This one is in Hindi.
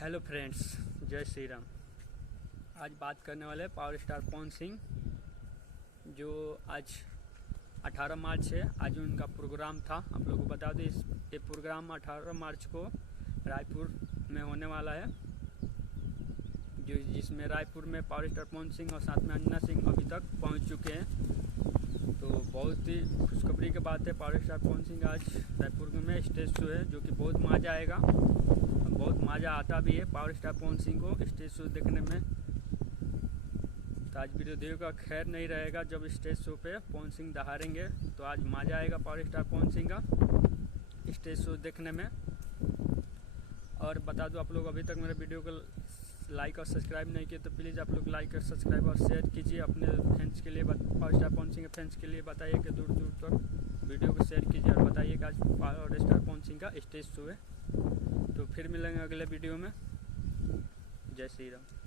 हेलो फ्रेंड्स, जय श्री राम। आज बात करने वाले पावर स्टार पवन सिंह, जो आज 18 मार्च है। आज उनका प्रोग्राम था। आप लोगों को बता दें, ये प्रोग्राम 18 मार्च को रायपुर में होने वाला है, जिसमें रायपुर में पावर स्टार पवन सिंह और साथ में अंजना सिंह अभी तक पहुंच चुके हैं। तो बहुत ही खुशखबरी की बात है। पावर स्टार पवन सिंह आज रायपुर में स्टेज शो है, जो कि बहुत मज़ा आएगा। बहुत मज़ा आता भी है पावर स्टार पवन सिंह को स्टेज शो देखने में। तो आज वीडियो देखो, खैर नहीं रहेगा जब स्टेज शो पे पवन सिंह दहाड़ेंगे, तो आज मज़ा आएगा पावर स्टार पवन सिंह का स्टेज शो देखने में। और बता दो, आप लोग अभी तक मेरे वीडियो को लाइक और सब्सक्राइब नहीं किए तो प्लीज़ आप लोग लाइक और सब्सक्राइब और शेयर कीजिए अपने फ्रेंड्स के लिए। पावर स्टार पवन सिंह के फ्रेंड्स के लिए बताइए कि दूर दूर तक वीडियो को शेयर कीजिए और बताइए कि आज पावर स्टार पवन सिंह का स्टेज शो है। तो फिर मिलेंगे अगले वीडियो में। जय श्री राम।